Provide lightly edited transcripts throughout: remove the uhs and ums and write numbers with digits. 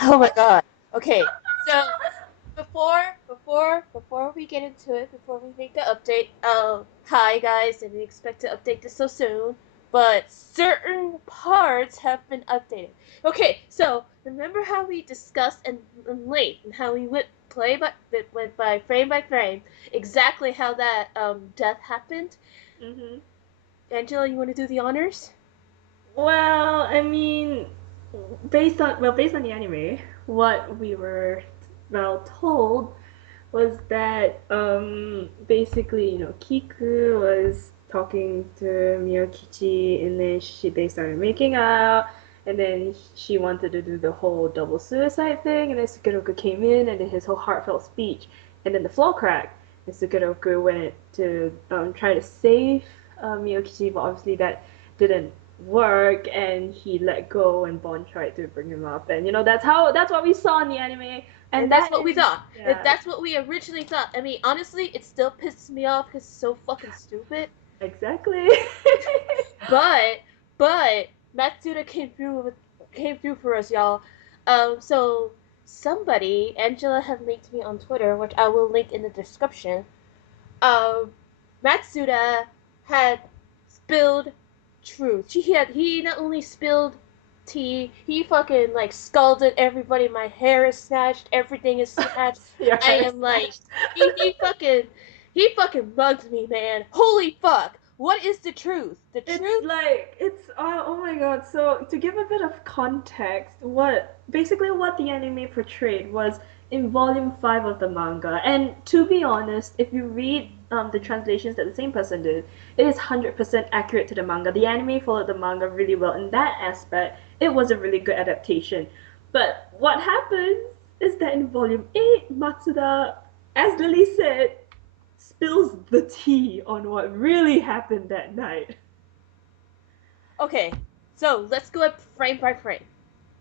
Oh my god. Okay, so before we get into it, before we make the update, hi guys, didn't expect to update this so soon, but certain parts have been updated. Okay, so remember how we discussed and late and how we went went by frame exactly how that death happened. Hmm. Angela, you want to do the honors? Well, I mean, based on the anime, what we were told was that basically Kiku was talking to Miyokichi, and then they started making out, and then she wanted to do the whole double suicide thing, and then Sukeroku came in and did his whole heartfelt speech, and then the floor cracked, and Sukeroku went to try to save Miyokichi, but obviously that didn't work, and he let go, and Bon tried to bring him up, and that's what we saw in the anime, And and that's that what we is thought. yeah, That's what we originally thought. I mean, honestly, it still pisses me off because it's so fucking stupid. exactly. But but Matsuda came through for us, y'all. So somebody, Angela had linked me on Twitter, which I will link in the description. Um, Matsuda had spilled truth. He not only spilled tea, he fucking like scalded everybody. My hair is snatched, everything is snatched. Your I hair am like snatched. he fucking mugged me, man. Holy fuck. What is the truth? The It's truth? like it's oh my god. So to give a bit of context, what the anime portrayed was in volume 5 of the manga. And to be honest, if you read the translations that the same person did, it is 100% accurate to the manga. The anime followed the manga really well in that aspect. It was a really good adaptation. But what happens is that in volume 8, Matsuda, as Lily said, spills the tea on what really happened that night. Okay, so let's go up frame by frame.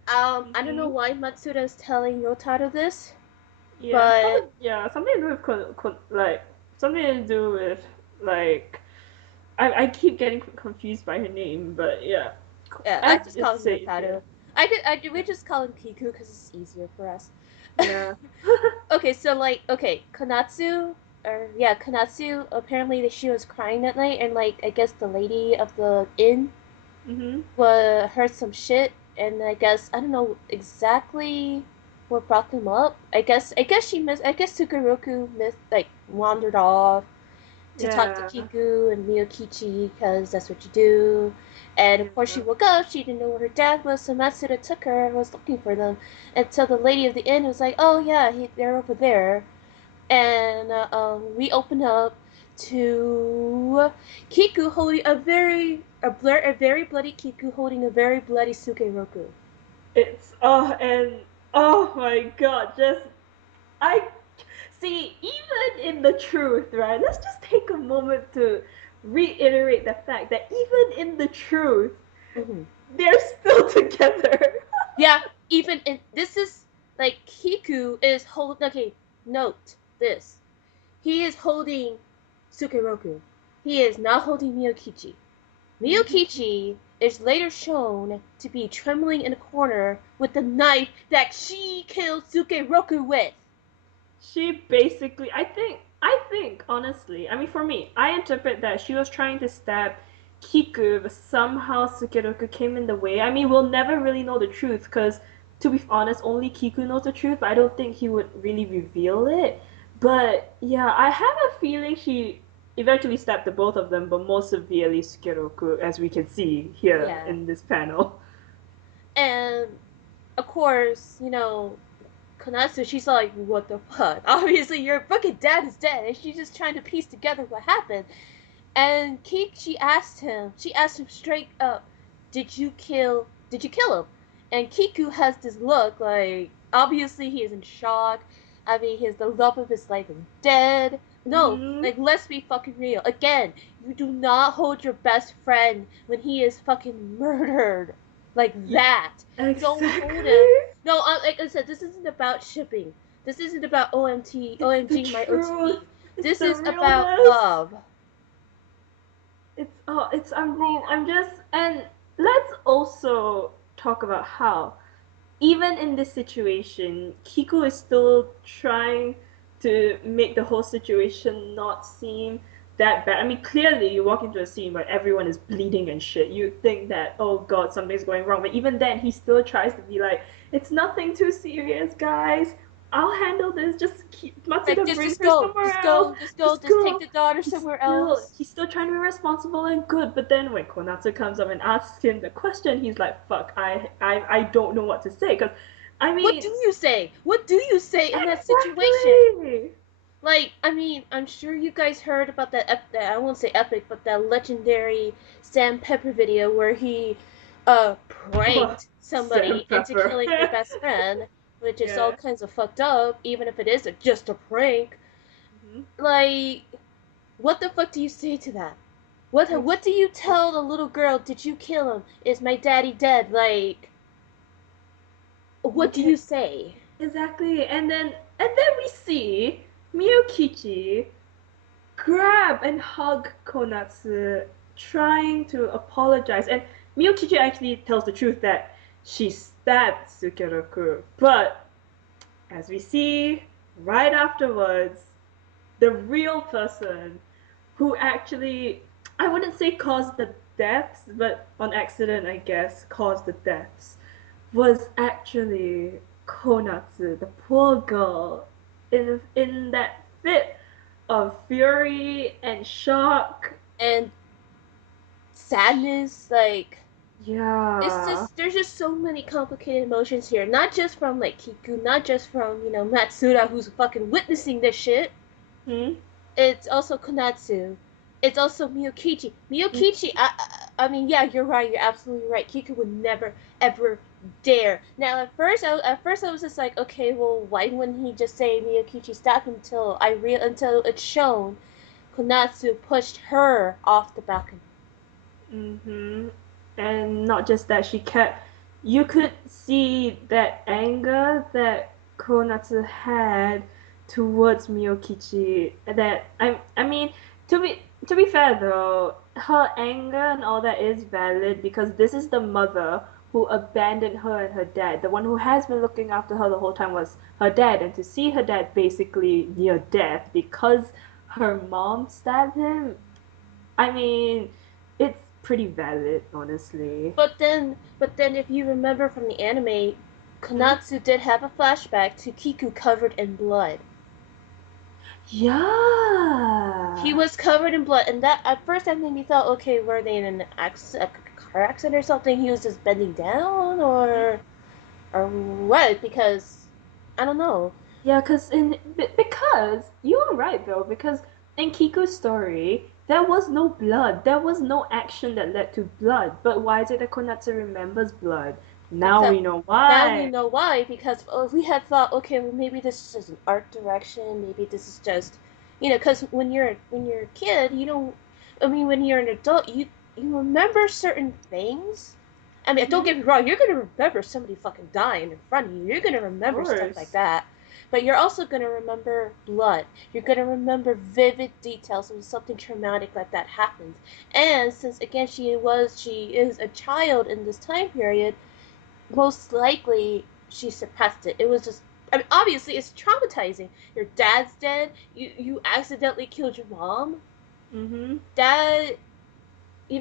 I don't know Hmm. why Matsuda is telling Yotaro this, Yeah, but probably yeah, something to do with like something to do with like I keep getting confused by her name, but yeah, yeah, I as just it call him says here. Yotaro. We just call him Kiku because it's easier for us. Yeah. Okay, so like, okay, Konatsu. Apparently, she was crying that night, and like, I guess the lady of the inn Mhm. heard some shit, and I guess I don't know exactly what brought them up. I guess Sukeroku missed like wandered off to talk to Yeah. Kiku and Miyokichi because that's what you do. And of course, she Yeah. woke up. She didn't know where her dad was, so Matsuda took her and was looking for them. Until the lady of the inn was like, "Oh yeah, they're over there." And we open up to Kiku holding a very bloody Kiku holding a very bloody Sukeroku. It's and oh my god, just I see, even in the truth, right? Let's just take a moment to reiterate the fact that even in the truth, Mm-hmm. they're still together. Yeah, even in this is like Kiku is holding. Okay, note this. He is holding Sukeroku. He is not holding Miyokichi. Mhm. Miyokichi is later shown to be trembling in a corner with the knife that she killed Sukeroku with. She basically, I think honestly, I mean for me, I interpret that she was trying to stab Kiku, but somehow Sukeroku came in the way. I mean, we'll never really know the truth because, to be honest, only Kiku knows the truth. But I don't think he would really reveal it. But yeah, I have a feeling she eventually stabbed the both of them, but more severely Sukeroku, as we can see here Yeah. in this panel. And of course, Konatsu, she's like, what the fuck? Obviously, your fucking dad is dead, and she's just trying to piece together what happened. And she asked him straight up, did you kill him? And Kiku has this look like, obviously he is in shock. I mean, the love of his life is dead. No, Hmm. like, let's be fucking real. Again, you do not hold your best friend when he is fucking murdered like that. You don't hold Exactly. him. No, like I said, this isn't about shipping. This isn't about It's the OMG, my truth. OTP. It's This the is about realness. love. I'm just and let's also talk about how even in this situation, Kiku is still trying to make the whole situation not seem that bad. I mean, clearly, you walk into a scene where everyone is bleeding and shit. You think that, oh god, something's going wrong. But even then, he still tries to be like, it's nothing too serious, guys. I'll handle this. Just keep Like Matsuda, just bring just her go, somewhere just else. go, just go, Just just take go. the daughter somewhere else. He's still trying to be responsible and good. But then when Konatsu comes up and asks him the question, he's like, "Fuck, I don't know what to say." Because, I What mean, do you say? What do you say in that situation? exactly. Like, I mean, I'm sure you guys heard about that I won't say epic, but that legendary Sam Pepper video where he Oh, pranked Sam somebody into Pepper. killing their best friend, which is all Yeah. kinds of fucked up, even if it is just a prank. Mm-hmm. Like, what the fuck do you say to that? What do you Exactly. tell the little girl? Did you kill him? Is my daddy dead? Like, You what do can you say? exactly, and then we see Miyokichi grab and hug Konatsu, trying to apologize. And Miyokichi actually tells the truth that she stabbed Sukeroku. But as we see right afterwards, the real person who actually, I wouldn't say caused the deaths, but on accident, I guess, caused the deaths, was actually Konatsu, the poor girl, in that fit of fury and shock. And sadness, like it's Yeah. just there's just so many complicated emotions here. Not just from like Kiku, not just from Matsuda who's fucking witnessing this shit. Hmm? It's also Konatsu. It's also Miyokichi. Miyokichi, I mean, yeah, you're right. You're absolutely right. Kiku would never ever dare. Now, at first I was just like, okay, well, why wouldn't he just say Miyokichi stop him until it's shown Konatsu pushed her off the balcony. Mm-hmm. And not just that, she kept. You could see that anger that Konatsu had towards Miyokichi. That I mean, to be fair though, her anger and all that is valid because this is the mother who abandoned her and her dad. The one who has been looking after her the whole time was her dad, and to see her dad basically near death because her mom stabbed him, I mean, it's pretty valid, honestly. But then, if you remember from the anime, Hmm? Konatsu did have a flashback to Kiku covered in blood. He Yeah. was covered in blood, and that at first that made me thought, okay, were they in a car accident or something? He was just bending down, or what? Because I don't know. Yeah, because you are right though, because in Kiku's story, there was no blood. There was no action that led to blood. But why is it that Konatsu remembers blood? Now Because we know now we why. know why. Because we had thought, okay, well maybe this is just an art direction. Maybe this is just, because when you're a kid, you don't. I mean, when you're an adult, you remember certain things. I mean, don't Mm-hmm. get me wrong. You're gonna remember somebody fucking dying in front of you. You're gonna Of remember stuff like course. that. But you're also gonna remember blood. You're gonna remember vivid details when something traumatic like that happens. And since again she is a child in this time period, most likely she suppressed it. It was just, I mean, obviously it's traumatizing. Your dad's dead. You accidentally killed your mom. Mm-hmm. That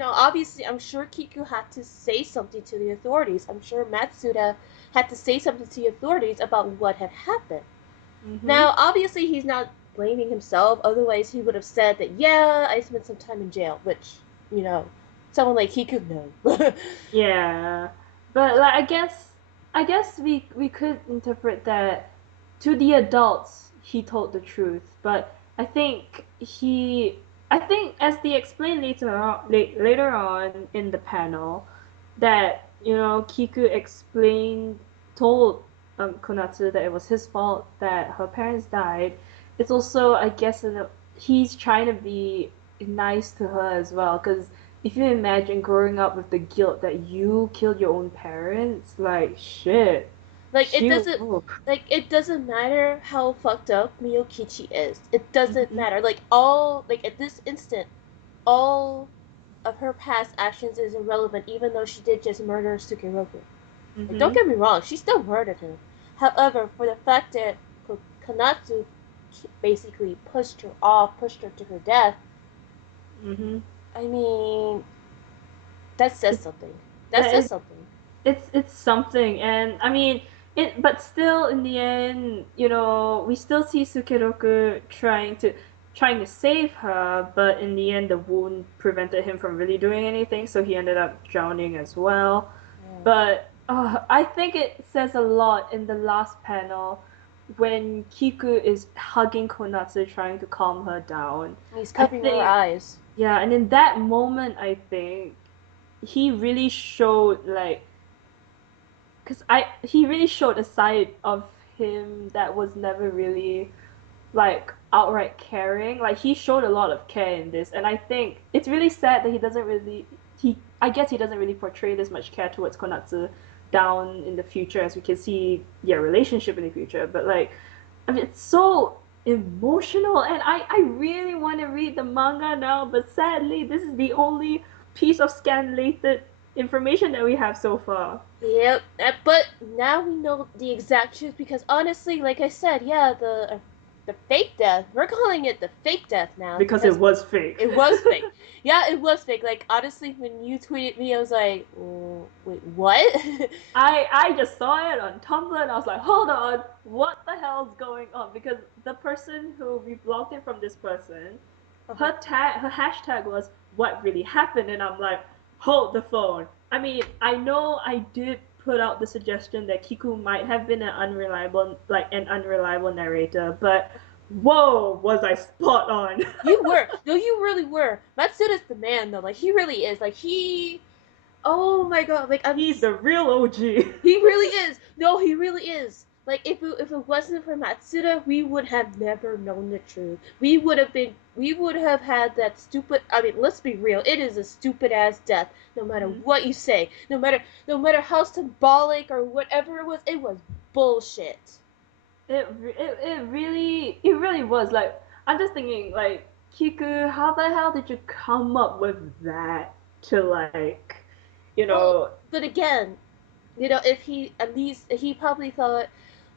obviously I'm sure Kiku had to say something to the authorities. I'm sure Matsuda had to say something to the authorities about what had happened. Mm-hmm. Now, obviously he's not blaming himself. Otherwise, he would have said that yeah, I spent some time in jail, which you know, someone like Kiku no. Yeah, but like I guess we could interpret that to the adults he told the truth, but I think as they explain later on in the panel that Kiku told Konatsu that it was his fault that her parents died. It's also, I guess, he's trying to be nice to her as well, because if you imagine growing up with the guilt that you killed your own parents, like shit, Like it she doesn't oof. it doesn't matter how fucked up Miyokichi is. It doesn't Mhm. matter. Like at this instant, all of her past actions is irrelevant, even though she did just murder Sukeroku. Like, don't Mhm. get me wrong, she still murdered him. However, for the fact that Konatsu basically pushed her off, pushed her to her death, Mhm. I mean, that says It's something. That yeah, says something. it's something, and I mean it. But still, in the end, we still see Sukeroku trying to save her, but in the end, the wound prevented him from really doing anything, so he ended up drowning as well. Yeah. But I think it says a lot in the last panel when Kiku is hugging Konatsu, trying to calm her down. And he's I covering her think, eyes. yeah, and in that moment, I think he really showed like because I he really showed a side of him that was never really like outright caring. Like he showed a lot of care in this, and I think it's really sad that he doesn't really he I guess he doesn't really portray this much care towards Konatsu down in the future as we can see their relationship in the future. But like I mean it's so emotional and I really want to read the manga now, but sadly this is the only piece of scanlated information that we have so far. Yep, but now we know the exact truth because honestly, like I said, yeah, the fake death. We're calling it the fake death now Because it because was fake. it was fake. Yeah, it was fake. Like honestly, when you tweeted me, I was like, wait, what? I just saw it on Tumblr and I was like, hold on, what the hell's going on? Because the person who we blocked it from this person, Uh-huh. her hashtag was what really happened, and I'm like, hold the phone. I mean, I know I did put out the suggestion that Kiku might have been an unreliable narrator, but whoa, was I spot on? You were. No, you really were. Matsuda's the man though. Like he really is. Like he. Oh my god. Like I'm. He's the real OG. He really is. No, he really is. Like if it wasn't for Matsuda, we would have never known the truth. We would have had that stupid. I mean, let's be real. It is a stupid ass death. No matter Mhm. what you say, no matter how symbolic or whatever it was bullshit. It really was like I'm just thinking like Kiku, how the hell did you come up with that to like you Well, know but again, if he at least he probably thought,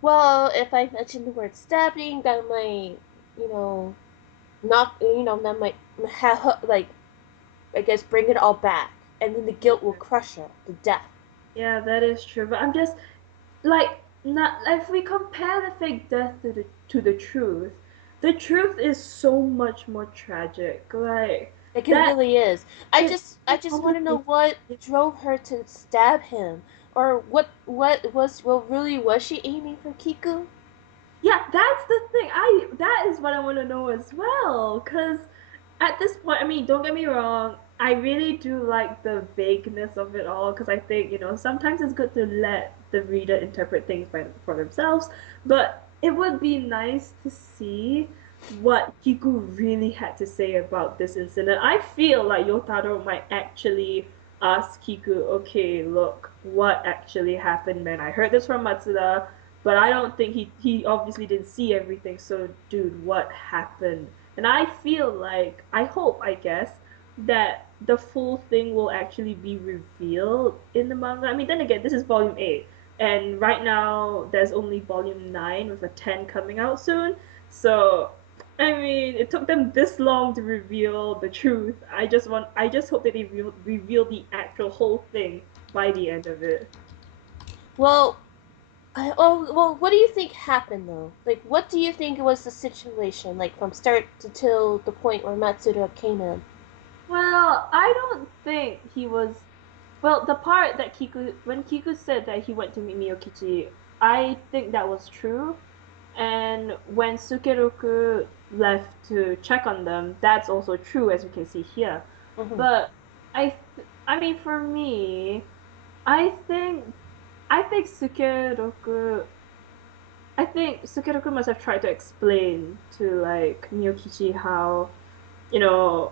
well, if I mention the word stabbing, that might, you know, not, that might have like I guess bring it all back, and then the guilt will crush her to death. yeah, that is true, but I'm just like not if we compare the fake death to the truth, the truth is so much more tragic. Like Like it that really is. I it just I it just want to know almost what drove her to stab him, or what really was she aiming for Kiku? yeah, that's the thing. That is what I want to know as well. Cause at this point, I mean, don't get me wrong. I really do like the vagueness of it all. Cause I think sometimes it's good to let the reader interpret things for themselves. But it would be nice to see what Kiku really had to say about this incident. I feel like Yotaro might actually ask Kiku, okay, look, what actually happened, man? I heard this from Matsuda, but I don't think he obviously didn't see everything. So, dude, what happened? And I feel like I hope, I guess, that the full thing will actually be revealed in the manga. I mean, then again, this is volume 8, and right now there's only volume 9 with a 10 coming out soon. So, I mean, it took them this long to reveal the truth. I just hope that they reveal the actual whole thing by the end of it. Well, well, what do you think happened though? Like, what do you think was the situation, like from start to till the point where Matsuda came in? Well, I don't think he was. Well, the part that when Kiku said that he went to meet Miyokichi, I think that was true. And when Sukeroku left to check on them, that's also true, as we can see here. Mm-hmm. But I mean, for me, I think, I think Sukeroku, I think Sukeroku must have tried to explain to like Miyokichi how you know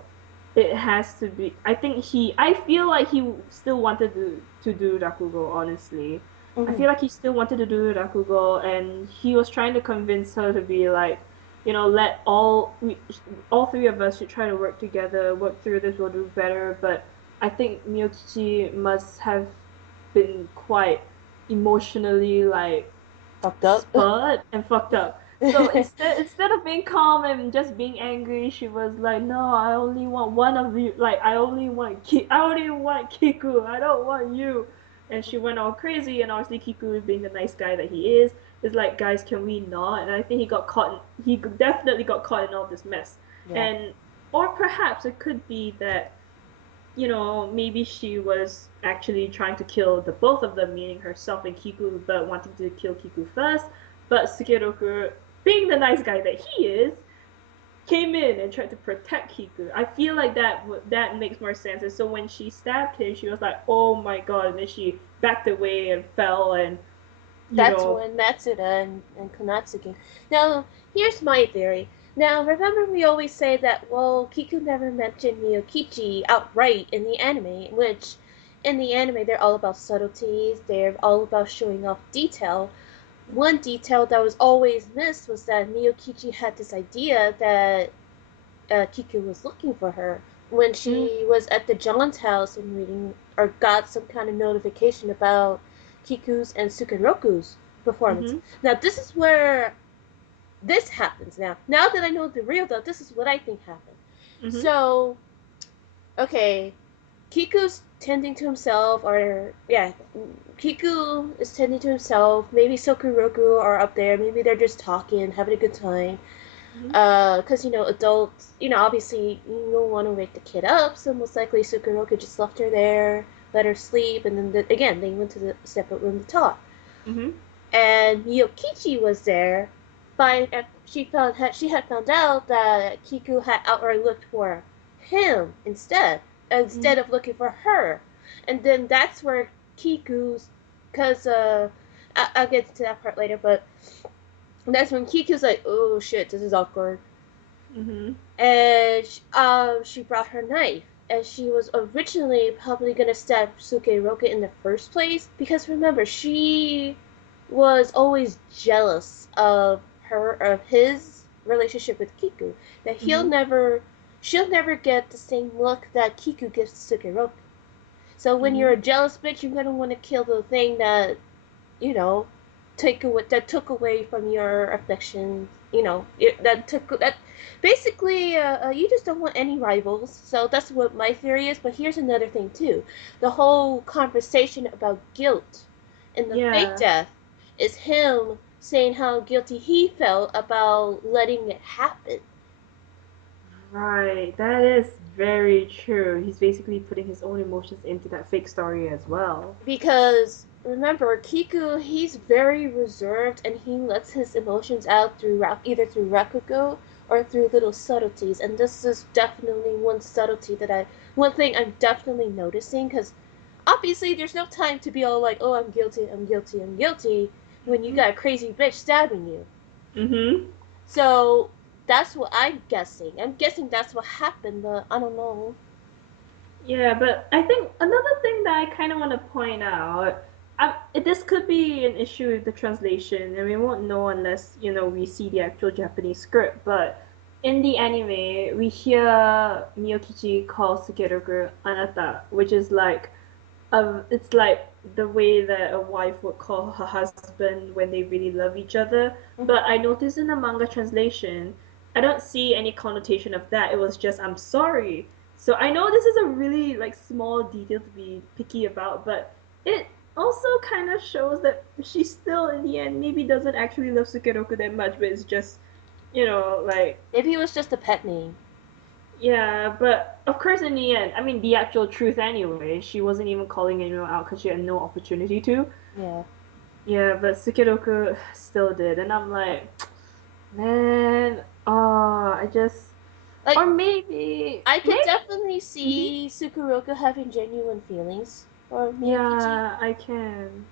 it has to be. I feel like he still wanted to do Rakugo, honestly. I Mm-hmm. feel like he still wanted to do Rakugo, and he was trying to convince her to be like, let all three of us should try to work together, work through this, we'll do better. But I think Miyokichi must have been quite emotionally like Fucked up. spurred and fucked up. So instead of being calm and just being angry, she was like, "No, I only want one of you. Like, I only want Kiku. I don't want you." And she went all crazy. And obviously, Kiku, being the nice guy that he is like, "Guys, can we not?" And I think he got caught. He definitely got caught in all this mess. Yeah. And or perhaps it could be that maybe she was actually trying to kill the both of them, meaning herself and Kiku, but wanting to kill Kiku first. But Sukeroku, being the nice guy that he is, came in and tried to protect Kiku. I feel like that makes more sense. And so when she stabbed him, she was like, "Oh my god!" And then she backed away and fell, and you That's know, when Matsuda and Konatsu came. Now, here's my theory. Now, remember we always say that, well, Kiku never mentioned Miyokichi outright in the anime, which in the anime they're all about subtleties, they're all about showing off detail. One detail that was always missed was that Miyokichi had this idea that Kiku was looking for her when mm, she was at the John's house and reading or got some kind of notification about Kiku's and Sukeroku's performance. mm-hmm, Now this is where this happens. Now that I know the real though, this is what I think happened. mm-hmm, So okay, Kiku's tending to himself, or yeah, Kiku is tending to himself. Maybe Sukeroku are up there. Maybe they're just talking, having a good time. mm-hmm, Because adults, obviously you don't want to wake the kid up, so most likely Sukeroku just left her there, let her sleep, and then again they went to the separate room to talk. mm-hmm, And Miyokichi was there, but she had found out that Kiku had outright looked for him instead mm-hmm, of looking for her, and then that's where Kiku's, because I'll get to that part later, but that's when Kiku's like, oh shit, this is awkward. mm-hmm, And she brought her knife. And she was originally probably gonna stab Sukeroku in the first place because remember she was always jealous of his relationship with Kiku. That mm-hmm, she'll never get the same look that Kiku gives to Sukeroku. So when mm-hmm. you're a jealous bitch, you're gonna want to kill the thing that you know, took away from your affection. That basically you just don't want any rivals. So that's what my theory is. But here's another thing too: the whole conversation about guilt and the fake Yeah. death is him saying how guilty he felt about letting it happen. Right, that is very true. He's basically putting his own emotions into that fake story as well. Because remember, Kiku, he's very reserved and he lets his emotions out through either through Rakugo or through little subtleties. And this is definitely one thing I'm definitely noticing because obviously there's no time to be all like, oh, I'm guilty, I'm guilty, I'm guilty when you Mhm. got a crazy bitch stabbing you. Mhm. So that's what I'm guessing. I'm guessing that's what happened, but I don't know. Yeah, but I think another thing that I kind of want to point out, this could be an issue with the translation, and we won't know unless we see the actual Japanese script. But in the anime, we hear Miyokichi call Sukeroku "anata," which is like it's like the way that a wife would call her husband when they really love each other. Mm-hmm. But I noticed in the manga translation, I don't see any connotation of that. It was just I'm sorry. So I know this is a really like small detail to be picky about, but it also kind of shows that she still in the end maybe doesn't actually love Sukeroku that much, but it's just like Maybe it was just a pet name. yeah, but of course, in the end, I mean, the actual truth anyway, she wasn't even calling anyone out because she had no opportunity to. Yeah. Yeah, but Sukeroku still did, and I'm like, man, I just, Like or maybe, I could maybe, definitely mhm. see Sukuroka having genuine feelings for Miyokichi. Yeah, I can.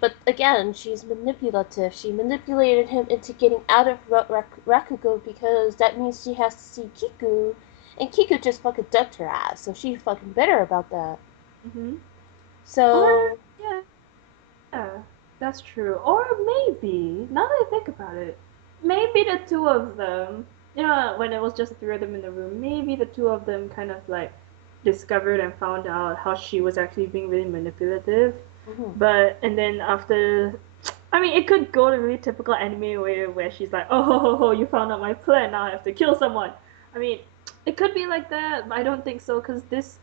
But again, she's manipulative. She manipulated him into getting out of Rakugo because that means she has to see Kiku, and Kiku just fucking ducked her ass, so she's fucking bitter about that. Hmm. Or So, yeah, yeah, that's true. Or maybe, now that I think about it, maybe the two of them, when it was just the three of them in the room, maybe the two of them kind of like discovered and found out how she was actually being really manipulative. Mhm. But and then after, I mean, it could go the really typical anime way where she's like, oh ho ho ho, you found out my plan, now I have to kill someone. I mean, it could be like that, but I don't think so because this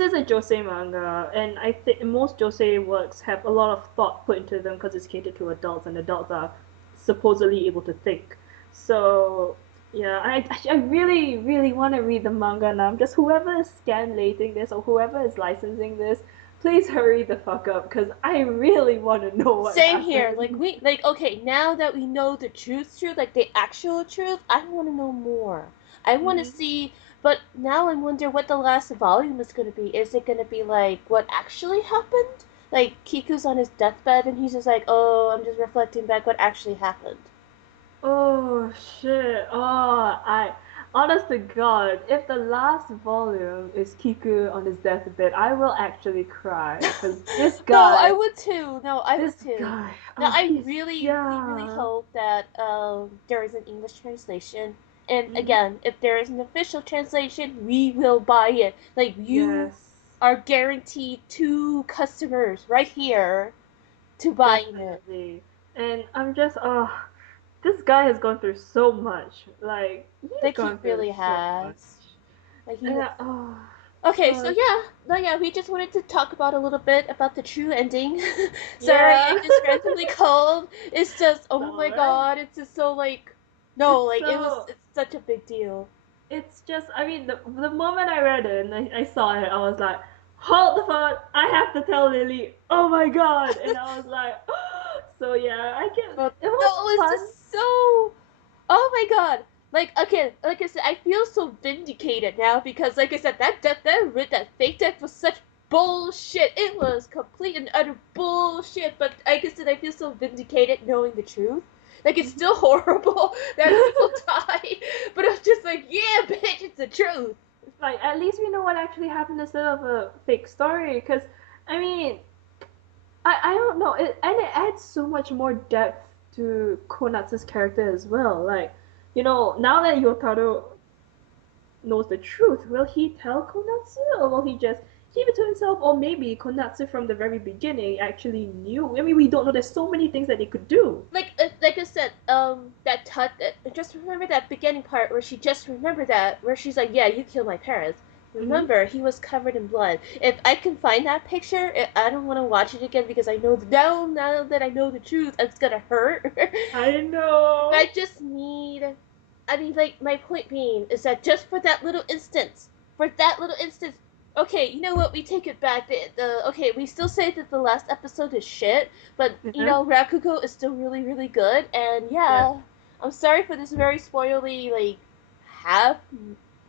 is a josei manga, and I think most josei works have a lot of thought put into them because it's catered to adults, and adults are supposedly able to think. So yeah, I really really want to read the manga now. Just whoever is scanlating this or whoever is licensing this, please hurry the fuck up because I really want to know what Same here. happened. Okay, now that we know the truth, like the actual truth, I want to know more. I want to Mm-hmm. see, but now I wonder what the last volume is going to be. Is it going to be like what actually happened? Like Kiku's on his deathbed and he's just like, "Oh, I'm just reflecting back what actually happened." Oh shit! Oh, I honest to God, if the last volume is Kiku on his deathbed, I will actually cry because No, I would too. No, I this would too. guy, Now, oh I he's really, really, really yeah. hope that there is an English translation. And Mm-hmm. again, if there is an official translation, we will buy it. Like, you Yes, are guaranteed two customers right here to buying it. definitely. And I'm just this guy has gone through so much. Like he's Like, he gone through really so much. has. Like, he And was. Okay, so so yeah, no, yeah, we just wanted to talk about a little bit about the true ending. Sorry, yeah. I just randomly called. It's just, It's oh my alright. god, it's just so like, no, It's like so it's such a big deal. it's just I mean the moment I read it and I saw it I was like hold the phone I have to tell Lily oh my god and I was like so yeah I can But it was no, it's fun. just so, oh my god. Like again, like I said, I feel so vindicated now because, like I said, that fake death was such bullshit. It was complete and utter bullshit. But like I said, I feel so vindicated knowing the truth. Like it's still horrible that people die, but I'm just like, yeah, bitch, it's the truth. Like at least we know what actually happened instead of a fake story because I mean I don't know it and it adds so much more depth to Konatsu's character as well like now that Yotaro knows the truth, will he tell Konatsu or will he just keep it to himself? Or maybe Konatsu from the very beginning actually knew. I mean, we don't know. There's so many things that they could do. Like I said, that touch. Just remember that beginning part where she just remembered that, where she's like, "Yeah, you killed my parents." Mm-hmm. Remember, he was covered in blood. If I can find that picture, I don't want to watch it again because I know now that I know the truth, it's gonna hurt. I know. I just need. I mean, like my point being is that just for that little instance, okay, you know what? We take it back. The okay, we still say that the last episode is shit, but Yeah. Rakugo is still really really good. And Yeah. yeah, I'm sorry for this very spoily like half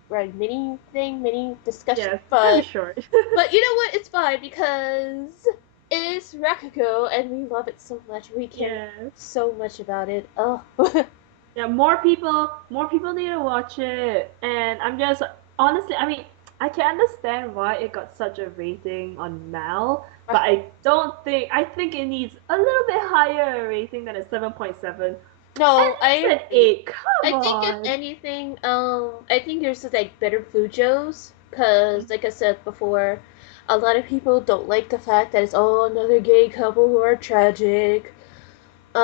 right mini discussion, Yeah. Very short. but you know what? It's fine because it is Rakugo and we love it so much. We care Yes. so much about it. Oh. Yeah. More people need to watch it. And I'm just honestly, I mean, I can understand why it got such a rating on Mal, but I think it needs a little bit higher rating than a 7.7. No, At I least an agree. 8. Come I think if on. anything, I think there's like better Fujos, cause like I said before, a lot of people don't like the fact that it's all another gay couple who are tragic.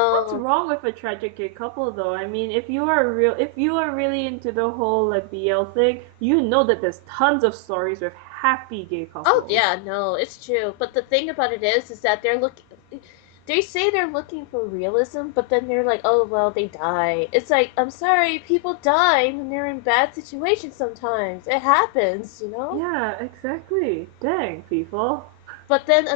What's Um, wrong with a tragic gay couple though? I mean, if you are really into the whole like BL thing, you know that there's tons of stories with happy gay oh couples. yeah, no, it's true. But the thing about it is that they're looking. They say they're looking for realism, but then they're like, oh well, they die. It's like, I'm sorry, people die when they're in bad situations. Sometimes it happens. Yeah, exactly. Dang, people. But then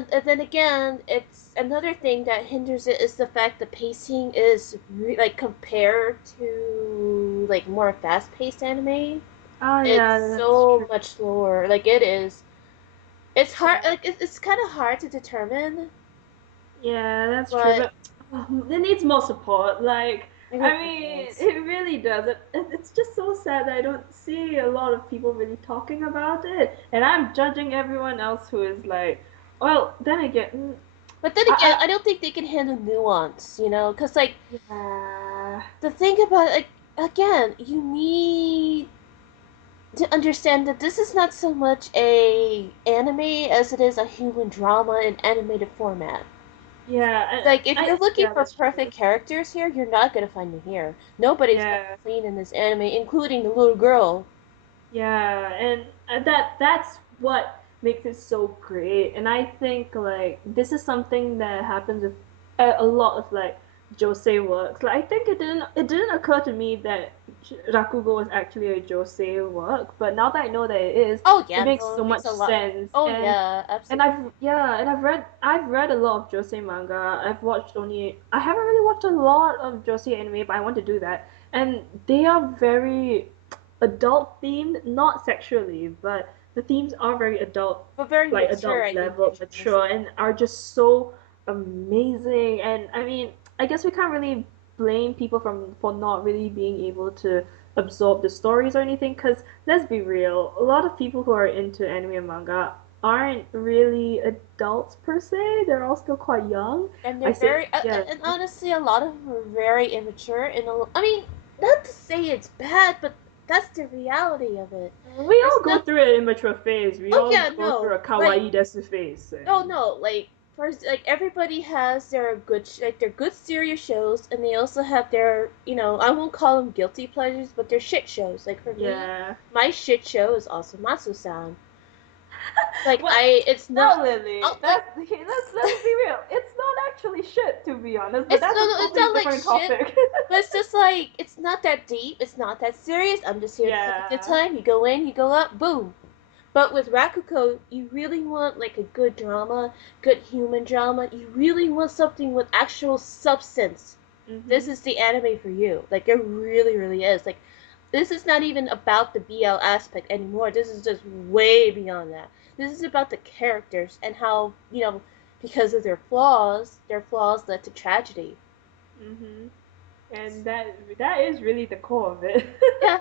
again, it's another thing that hinders it is the fact the pacing is like compared to like more fast-paced anime. Oh It's yeah, that's so true. much slower. Like it is. It's hard. Yeah, Like it's kind of hard to determine, yeah, that's true. but But it needs more support. Like, it I really mean, does. it really does. It's just so sad that I don't see a lot of people really talking about it, and I'm judging everyone else who is like, well, then again, But then again, I I don't think they can handle nuance. Because like yeah. the thing about it, like again, you need to understand that this is not so much a anime as it is a human drama in animated format. Yeah, Like, if you're looking yeah, for that's true. perfect characters here, you're not gonna find them here. Nobody's gonna Yeah, be clean in this anime, including the little girl. yeah, and that's what makes it so great. And I think like this is something that happens with a lot of like josei works. Like I think it didn't occur to me that Rakugo was actually a josei work, but now that I know that it is, Oh it yeah, makes no, so it makes much a lot. sense. Oh And yeah, and absolutely. I've read a lot of josei manga. I haven't really watched a lot of josei anime, but I want to do that. And they are very adult themed, not sexually, but the themes are very adult, But very like mature, adult I think, level, mature, honestly. and are just so amazing. And I mean, I guess we can't really blame people for not really being able to absorb the stories or anything, because let's be real, a lot of people who are into anime and manga aren't really adults per se. They're all still quite young. And they're I say, very, yeah, and honestly, a lot of them are very immature. And I mean, not to say it's bad, but that's the reality of it. we There's all go not. through an immature phase. We Oh all yeah, go through no, a like kawaii desu phase, oh and no, like first, like everybody has their good, like their good serious shows, and they also have their, I won't call them guilty pleasures, but they're shit shows. Like for me, yeah. my shit show is also Matsu-san. Like Well, it's not, no, Lily. like. Let's be real. It's not actually shit, to be honest. But It's that's no, a no, it's totally not like different shit, topic. but it's just like it's not that deep. It's not that serious. I'm just here to have a good Yeah. time. You go in, you go out, boom. But with Rakugo, you really want like a good drama, good human drama. You really want something with actual substance. This Mhm. is the anime for you. Like it really, really is. Like this is not even about the BL aspect anymore. This is just way beyond that. This is about the characters and how, because of their flaws led to tragedy. Mhm. And that is really the core of it. Yeah,